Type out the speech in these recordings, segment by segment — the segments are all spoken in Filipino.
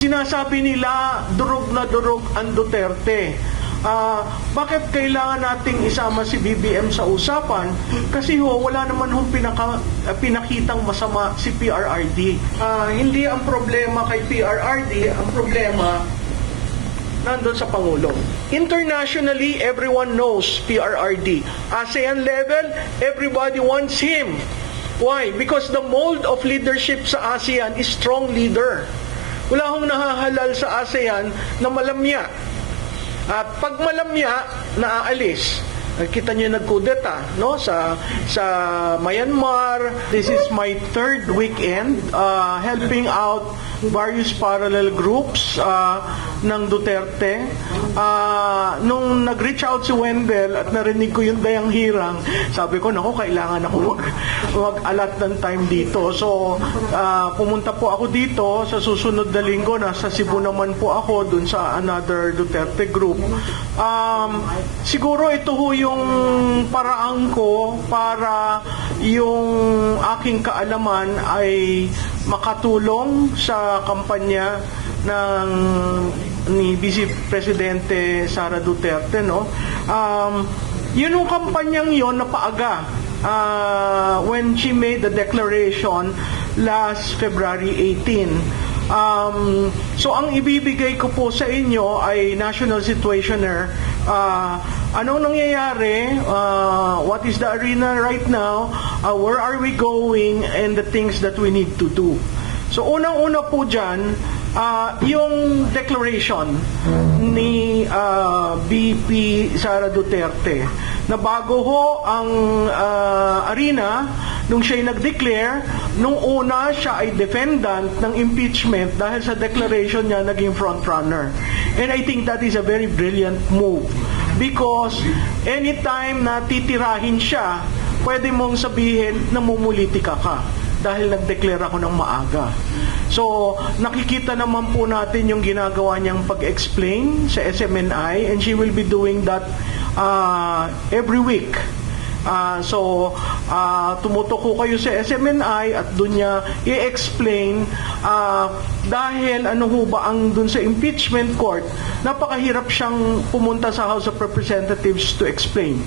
Sinasabi nila, durog na durog ang Duterte. Bakit kailangan nating isama si BBM sa usapan? Kasi wala naman pinakitang masama si PRRD. Hindi ang problema kay PRRD, ang problema nandun sa Pangulo. Internationally, everyone knows PRRD. ASEAN level, everybody wants him. Why? Because the mold of leadership sa ASEAN is strong leader. Wala akong nahahalal sa ASEAN na malamya. At pag malamya, naaalis. Kita niyo nagkudeta, no? Sa Myanmar. This is my third weekend helping out various parallel groups ng Duterte. Nung nag-reach out si Wendell at narinig ko yung dayang hirang, sabi ko, naku, kailangan ako mag-alat ng time dito. So, pumunta po ako dito sa susunod na linggo. Nasa Cebu naman po ako dun sa another Duterte group. Siguro ito ho yung paraan ko para yung aking kaalaman ay makatulong sa kampanya ni Vice Presidente Sara Duterte, no? Yun yung kampanyang yon na paaga when she made the declaration last February 18. So ang ibibigay ko po sa inyo ay national situationer. Anong nangyayari? What is the arena right now? Where are we going? And the things that we need to do. So unang-una po dyan, yung declaration ni VP Sara Duterte na bago ho ang arena, nung siya'y nag-declare, nung una siya ay defendant ng impeachment dahil sa declaration niya naging frontrunner. And I think that is a very brilliant move because anytime na titirahin siya, pwede mong sabihin na mumulitika ka dahil nag-declare ako ng maaga. So, nakikita naman po natin yung ginagawa niyang pag-explain sa SMNI and she will be doing that every week. Tumutok ko kayo sa SMNI at doon niya i-explain dahil ano ho ba ang doon sa impeachment court, napakahirap siyang pumunta sa House of Representatives to explain.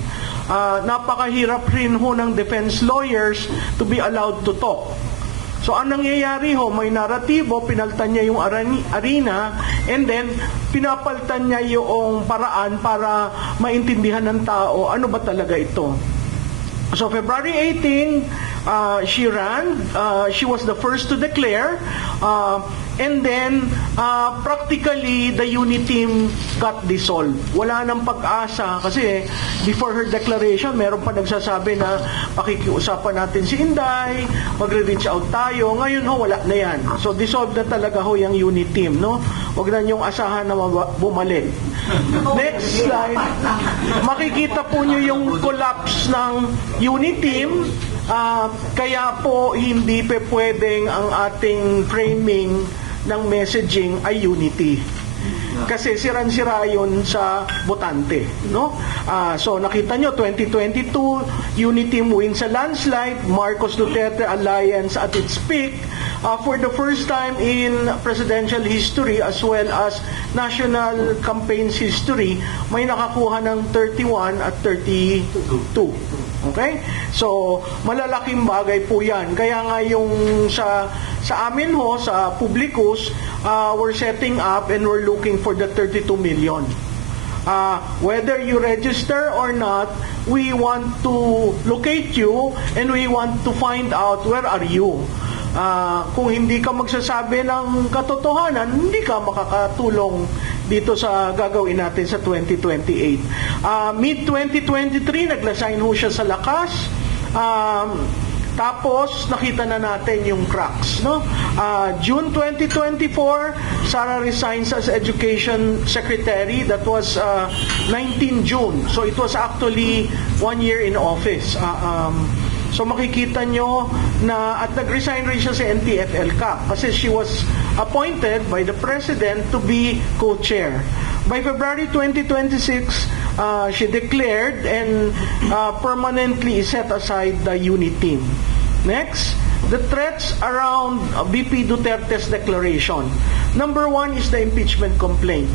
Napakahirap rin ho ng defense lawyers to be allowed to talk. So, anong nangyayari ho? May naratibo, pinaltan niya yung arena, and then, pinapaltan niya yung paraan para maintindihan ng tao, ano ba talaga ito? So, February 18, she ran. She was the first to declare. And then, practically, the unit team got dissolved. Wala nang pag-asa kasi before her declaration, meron pa nagsasabi na pakikiusapan natin si Inday, magre-reach out tayo. Ngayon ho, wala na yan. So, dissolved na talaga ho yung unit team, no? Huwag na niyong asahan na bumalik. Next slide. Makikita po niyo yung collapse ng unit team. Kaya po hindi pa pwedeng ang ating framing ng messaging ay unity. Kasi siran-sira yun sa botante, no? So nakita nyo, 2022, unity wins sa landslide, Marcos Duterte Alliance at its peak. For the first time in presidential history as well as national campaigns history, may nakakuha ng 31 at 32. Okay? So, malalaking bagay po yan. Kaya nga yung sa amin ho, sa publicus, we're setting up and we're looking for the 32 million. Whether you register or not, we want to locate you and we want to find out where are you. Kung hindi ka magsasabi ng katotohanan, hindi ka makakatulong dito sa gagawin natin sa 2028. Mid-2023, naglasign ho siya sa lakas. Tapos, nakita na natin yung cracks. No? June 2024, Sara resigns as Education Secretary. That was 19 June. So, it was actually 1 year in office. So makikita nyo na at nag-resign rin siya sa NTF-ELCAC kasi she was appointed by the President to be co-chair. By February 2026, she declared and permanently set aside the unit team. Next, the threats around BP Duterte's declaration. Number one is the impeachment complaint.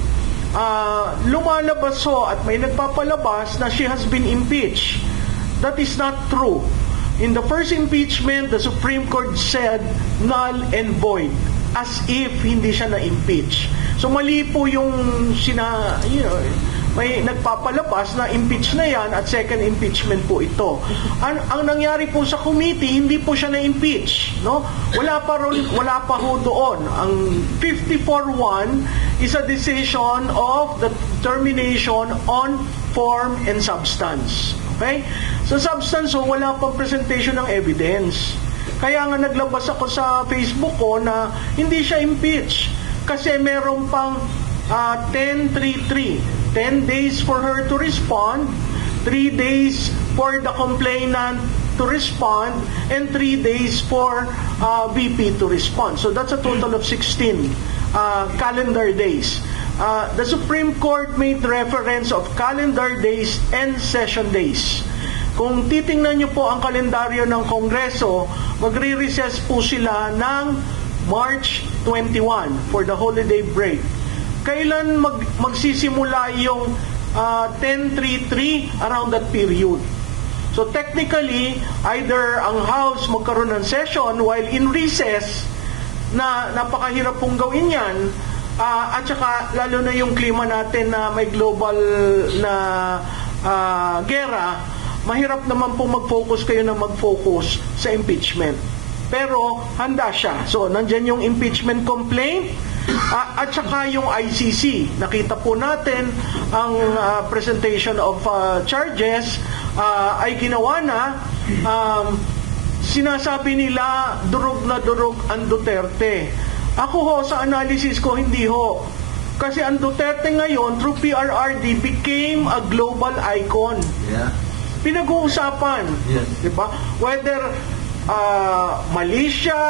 Lumalabas at may nagpapalabas na she has been impeached. That is not true. In the first impeachment, the Supreme Court said null and void, as if hindi siya na-impeach. So mali po yung may nagpapalabas na impeach na yan at second impeachment po ito. Ang nangyari po sa committee, hindi po siya na-impeach, no? Wala pa ho doon. Ang 54-1 is a decision of the termination on form and substance. Okay? Sa substance, wala pang presentation ng evidence. Kaya nga naglabas ako sa Facebook ko na hindi siya impeach kasi meron pang 10-3-3. 10 days for her to respond, 3 days for the complainant to respond, and 3 days for VP to respond. So that's a total of 16 calendar days. The Supreme Court made reference of calendar days and session days. Kung titingnan niyo po ang kalendaryo ng Kongreso, magre-recess po sila ng March 21 for the holiday break. Kailan magsisimula yung 10-3-3 around that period? So technically, either ang House magkaroon ng session while in recess, na napakahirap pong gawin yan, at saka lalo na yung klima natin na may global na gera, mahirap naman pong mag-focus kayo na mag-focus sa impeachment. Pero handa siya. So nandyan yung impeachment complaint, at saka yung ICC. Nakita po natin ang presentation of charges ay ginawa na. Sinasabi nila durog na durog ang Duterte. Ako ho, sa analysis ko, hindi ho. Kasi ang Duterte ngayon, through PRRD, became a global icon. Yeah. Pinag-uusapan. Yes. Diba? Whether mali siya,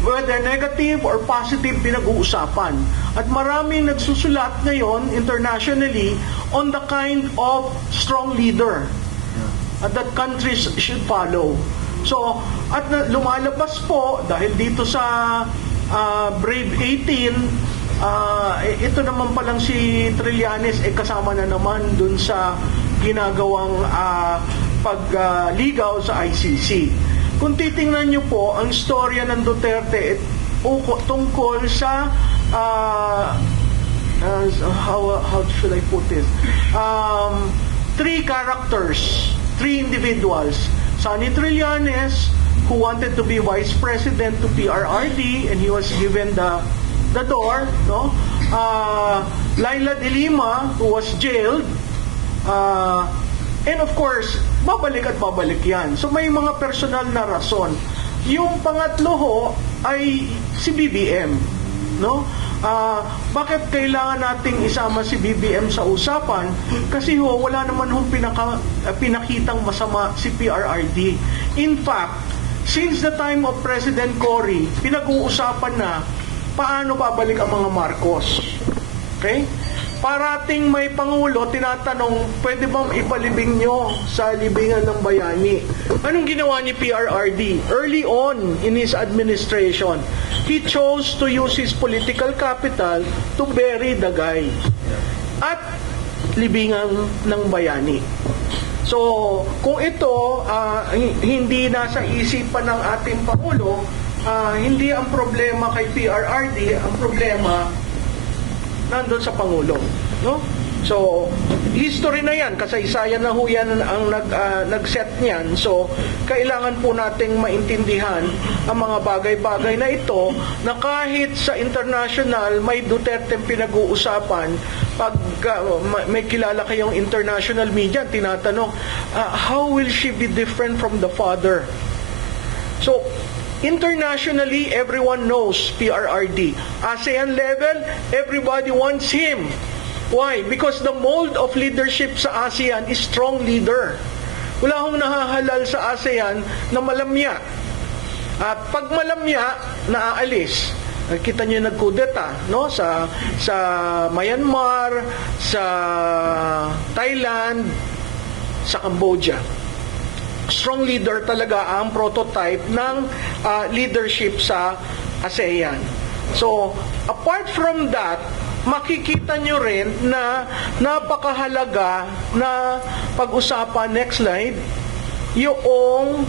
whether negative or positive, pinag-uusapan. At maraming nagsusulat ngayon internationally on the kind of strong leader that countries should follow. So, at lumalabas po, dahil dito sa Brave 18, ito naman palang si Trillanes kasama na naman dun sa ginagawang pagligaw sa ICC. Kung titingnan nyo po, ang storya ng Duterte tungkol sa how should I put this? 3 characters, 3 individuals. Sonny Trillanes, who wanted to be vice president to PRRD, and he was given the door, no? Laila de Lima, who was jailed, and of course, babalik at babalik yan. So may mga personal na rason. Yung pangatlo ho ay si BBM, no? Bakit kailangan nating isama si BBM sa usapan? Kasi ho, wala naman hong pinakitang masama si PRRD. In fact, since the time of President Cory, pinag-uusapan na paano babalik ang mga Marcos. Okay? Parating may Pangulo, tinatanong, pwede bang ipalibing nyo sa libingan ng bayani? Anong ginawa ni PRRD? Early on in his administration, he chose to use his political capital to bury the guy at libingan ng bayani. So, kung ito hindi nasa isipan ng ating Pangulo, hindi ang problema kay PRRD, ang problema nandun sa Pangulo, no? So, history na yan, kasaysayan na ho yan ang nag-set niyan. So, kailangan po nating maintindihan ang mga bagay-bagay na ito na kahit sa international may Duterte pinag-uusapan, pag may kilala kayong international media, tinatanong, how will she be different from the father? So, internationally, everyone knows PRRD. ASEAN level, everybody wants him. Why? Because the mold of leadership sa ASEAN is strong leader. Wala hong nahahalal sa ASEAN na malamya. At pag malamya, naaalis. Kita niyo nagkudeta, no? Sa Myanmar, sa Thailand, sa Cambodia. Strong leader talaga ang prototype ng leadership sa ASEAN. So, apart from that, makikita nyo rin na napakahalaga na pag-usapan, next slide, yung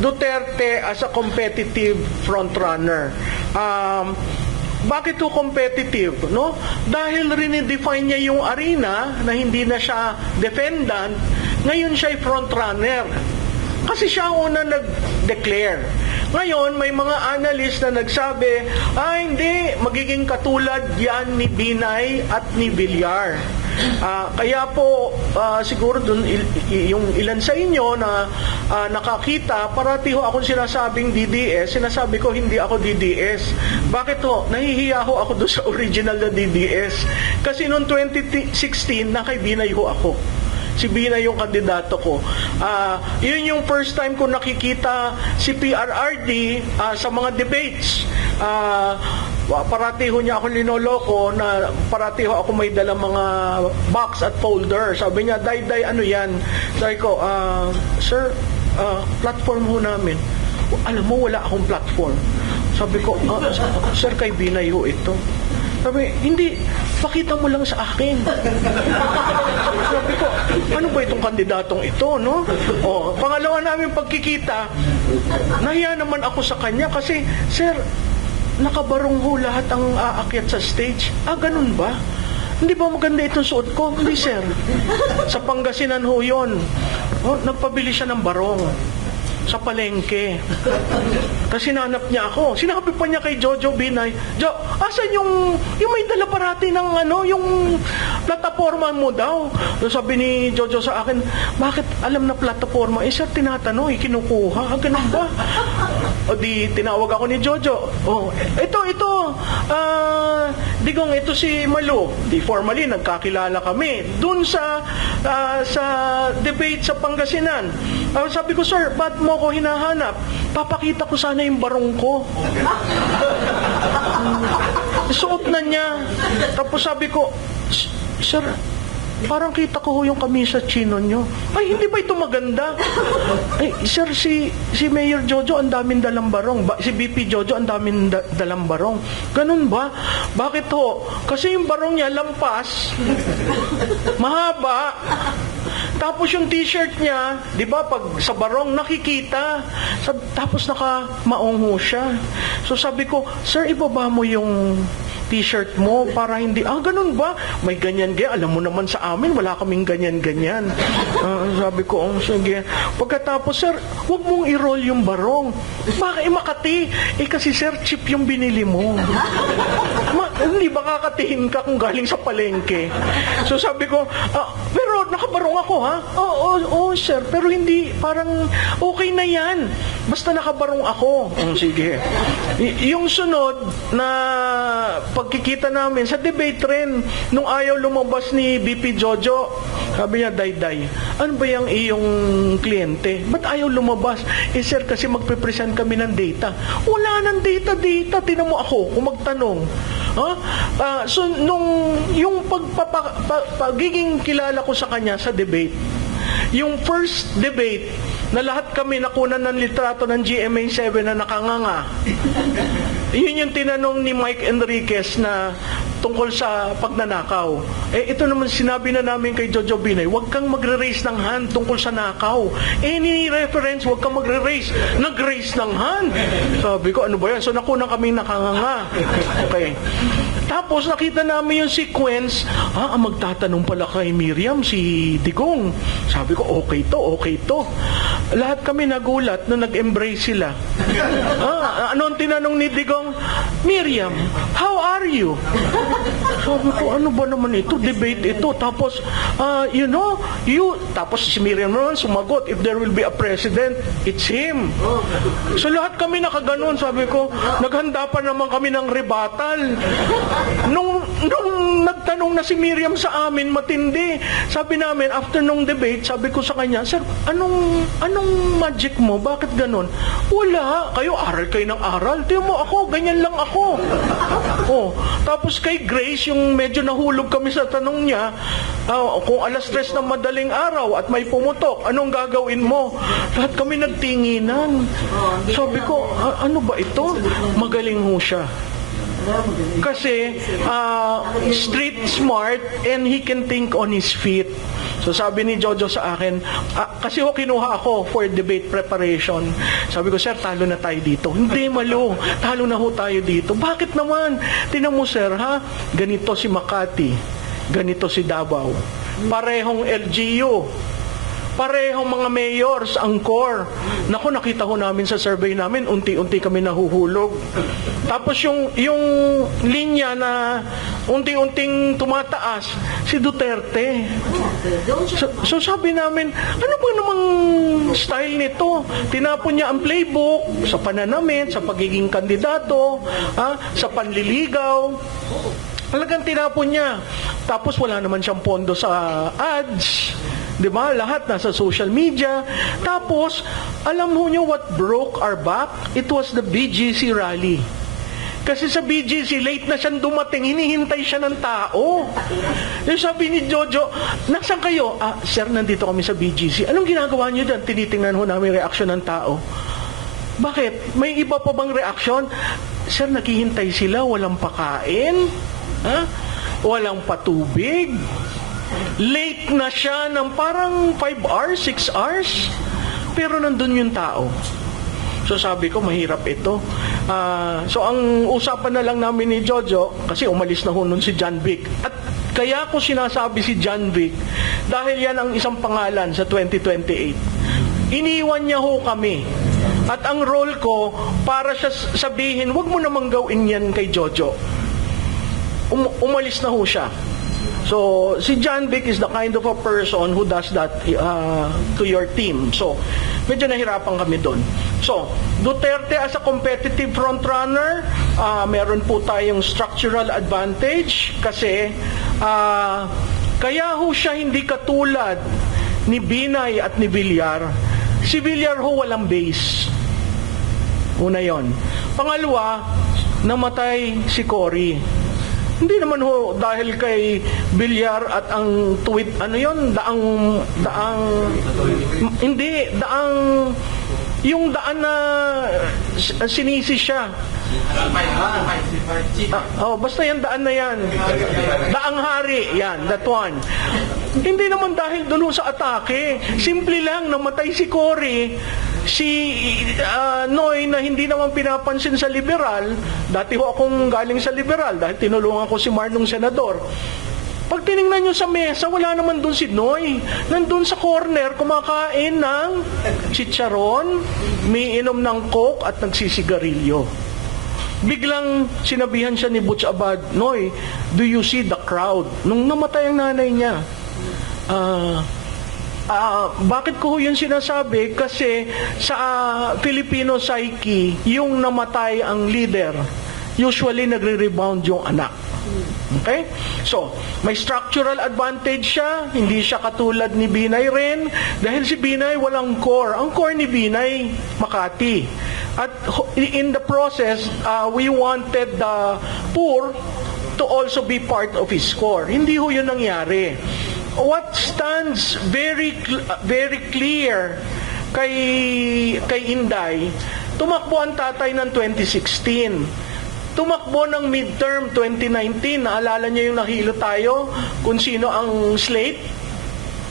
Duterte as a competitive frontrunner. Bakit to competitive? No? Dahil rinidefine niya yung arena na hindi na siya defendant, ngayon siya ay frontrunner. Kasi siya una nag-declare. Ngayon, may mga analyst na nagsabi, hindi, magiging katulad yan ni Binay at ni Villar. Kaya po, siguro dun, yung ilan sa inyo na nakakita, parati ho akong sinasabing DDS, sinasabi ko hindi ako DDS. Bakit ho? Nahihiya ho ako doon sa original na DDS. Kasi noong 2016, kay Binay ho ako. Si Binay yung kandidato ko. Yun yung first time ko nakikita si PRRD sa mga debates. Parati ho niya ako linoloko na parati ho ako may dalang mga box at folder. Sabi niya, Day, ano yan? Sabi ko, sir, platform ho namin. Alam mo, wala akong platform. Sabi ko, sir, kay Binay ho ito. Sabi, hindi, pakita mo lang sa akin. Sabi ko, ano ba itong kandidatong ito, no? Pangalawa namin pagkikita, nahiya naman ako sa kanya kasi, sir, nakabarong ho lahat ang aakyat sa stage. Ganun ba? Hindi ba maganda itong suot ko? Hindi, sir. Sa Pangasinan ho yun. Nagpabili siya ng barong sa palengke. Kasi sinanap niya ako. Sinabi pa niya kay Jojo Binay, asan yung may dala parati ng yung plataforma mo daw? So sabi ni Jojo sa akin, bakit alam na plataforma? Sir, tinatanong, kinukuha. Ganun ba? O di, tinawag ako ni Jojo. Ito. Digong, ito si Malu. Di formally, nagkakilala kami. Doon sa debate sa Pangasinan. Sabi ko, sir, ba't mo ko hinahanap? Papakita ko sana yung barong ko. Suot na niya. Tapos sabi ko, sir, parang kita ko yung kamisa chino nyo. Ay, hindi ba ito maganda? Ay, sir, si Mayor Jojo, ang daming dalang barong. Si BP Jojo, ang daming dalang barong. Ganun ba? Bakit ho? Kasi yung barong niya, lampas, mahaba, tapos yung t-shirt niya, di ba, pag sa barong, nakikita. Tapos naka-maong ho siya. So sabi ko, sir, ibaba mo yung t-shirt mo para hindi, ganun ba? May ganyan-ganyan. Alam mo naman sa amin, wala kaming ganyan-ganyan. Sabi ko, sige. Pagkatapos, sir, huwag mong i-roll yung barong. Bakit Makati? Kasi sir, cheap yung binili mo. Hindi ba kakatihin ka kung galing sa palengke? So sabi ko, pero nakabarong ako, ha? Oo, sir, pero hindi, parang okay na yan. Basta nakabarong ako. Sige. Yung sunod na pagkikita namin sa debate rin, nung ayaw lumabas ni BP Jojo, sabi niya, Day, ano ba yung iyong kliyente? Ba't ayaw lumabas? Sir, kasi magpe-present kami ng data. Wala ng data. Tinan mo ako kung magtanong. So, yung pagiging kilala ko sa kanya sa debate, yung first debate na lahat kami nakunan ng litrato ng GMA7 na nakanganga, yun yung tinanong ni Mike Enriquez na tungkol sa pagnanakaw. Ito naman sinabi na namin kay Jojo Binay, huwag kang magre-raise ng hand tungkol sa nakaw. Any reference, huwag kang magre-raise. Nag-raise ng hand. Sabi ko, ano ba yan? So nakunan kami nakanganga. Okay. Tapos nakita namin yung sequence, magtatanong pala kay Miriam si Digong. Sabi ko, okay to. Lahat kami nagulat na nag-embrace sila. Ano ang tinanong ni Digong? Miriam, how are you? Sabi ko, ano ba naman ito? Debate ito. Tapos, tapos si Miriam naman sumagot, if there will be a president, it's him. So lahat kami nakaganon. Sabi ko, naghanda pa naman kami ng rebuttal. Nung nagtanong na si Miriam sa amin, matindi. Sabi namin, after nung debate, sabi ko sa kanya, sir, anong magic mo? Bakit ganon? Wala. Kayo, aral kayo ng aral. Tiyo mo ako, ganyan lang ako. Tapos kay Grace, yung medyo nahulog kami sa tanong niya, kung alas 3 ng madaling araw at may pumutok, anong gagawin mo? Lahat kami nagtinginan. Sabi ko, ano ba ito? Magaling ho siya. Kasi street smart and he can think on his feet. So sabi ni Jojo sa akin, kasi kinuha ako for debate preparation. Sabi ko, sir, talo na tayo dito. Hindi, Malo, talo na ho tayo dito. Bakit naman? Tingnan mo, sir, ha? Ganito si Makati, ganito si Davao. Parehong LGU. Parehong mga mayors, ang core. Naku, nakita ho namin sa survey namin, unti-unti kami nahuhulog. Tapos yung linya na unti-unting tumataas, si Duterte. So sabi namin, ano ba namang style nito? Tinapon niya ang playbook sa pananamit, sa pagiging kandidato, sa panliligaw. Talagang tinapon niya. Tapos wala naman siyang pondo sa ads. Di ba? Lahat nasa social media. Tapos, alam mo niyo what broke our back? It was the BGC rally. Kasi sa BGC, late na siyang dumating, hinihintay siya ng tao. Yung sabi ni Jojo, nasaan kayo? Sir, nandito kami sa BGC. Anong ginagawa niyo dyan? Tinitingnan ho namin reaksyon ng tao. Bakit? May iba pa bang reaksyon? Sir, naghihintay sila, walang pakain, walang patubig. Late na siya ng parang 5 hours, 6 hours. Pero nandun yung tao. So sabi ko, mahirap ito. So ang usapan na lang namin ni Jojo, kasi umalis na ho nun si John Vic. At kaya ko sinasabi si John Vic, dahil yan ang isang pangalan sa 2028. Iniwan niya ho kami. At ang role ko, para siya sabihin, wag mo namang gawin yan kay Jojo. Umalis na ho siya. So, si John Vic is the kind of a person who does that to your team. So, medyo nahirapan kami doon. So, Duterte as a competitive frontrunner, meron po tayong structural advantage kasi kaya ho siya hindi katulad ni Binay at ni Villar. Si Villar ho walang base. Una yon. Pangalawa, namatay si Cory. Hindi naman ho dahil kay Villar at ang tweet, yung daan na sinisi siya. Basta yan daan na yan. Daang hari, yan, that one. Hindi naman dahil doon sa atake. Simple lang, namatay si Cory. Si Noy na hindi naman pinapansin sa liberal, dati ho akong galing sa liberal dahil tinulungan ko si Marnong senador. Pag tinignan nyo sa mesa, wala naman doon si Noy. Nandun sa corner, kumakain ng chicharon, umiinom ng coke at nagsisigarilyo. Biglang sinabihan siya ni Butch Abad, Noy, do you see the crowd? Nung namatay ang nanay niya, bakit ko yun sinasabi? Kasi sa Filipino psyche, yung namatay ang leader, usually nagre-rebound yung anak. Okay? So, may structural advantage siya, hindi siya katulad ni Binay rin, dahil si Binay walang core. Ang core ni Binay, Makati. At in the process, we wanted the poor to also be part of his core. Hindi ho yun nangyari. What stands very clear kay Inday, tumakbo ang tatay ng 2016. Tumakbo ng midterm 2019. Naalala niyo yung nahilo tayo kung sino ang slate?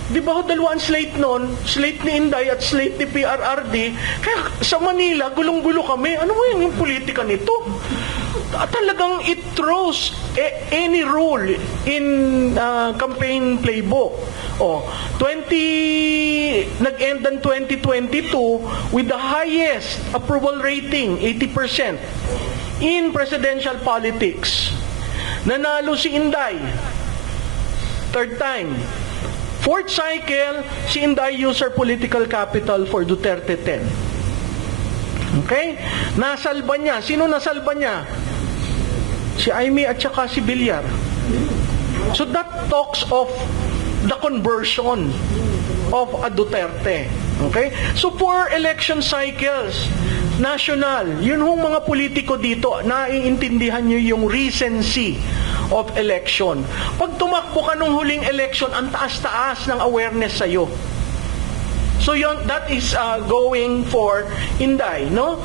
Di ba ho dalawang slate nun? Slate ni Inday at slate ni PRRD. Kaya sa Manila, gulong-gulo kami. Ano ba yung politika nito? Talagang it throws any rule in campaign playbook. Nag-end ang 2022 with the highest approval rating, 80%, in presidential politics. Nanalo si Inday. Third time. Fourth cycle, si Inday used her political capital for Duterte 10. Okay? Nasalba niya. Sino nasalba niya? Si Aimee at saka si Villar. So that talks of the conversion of a Duterte. Okay? So 4 election cycles, national. Yun hong mga politiko dito, naiintindihan nyo yung recency of election. Pag tumakbo ka nung huling election, ang taas-taas ng awareness sa'yo. So that is going for Inday, no?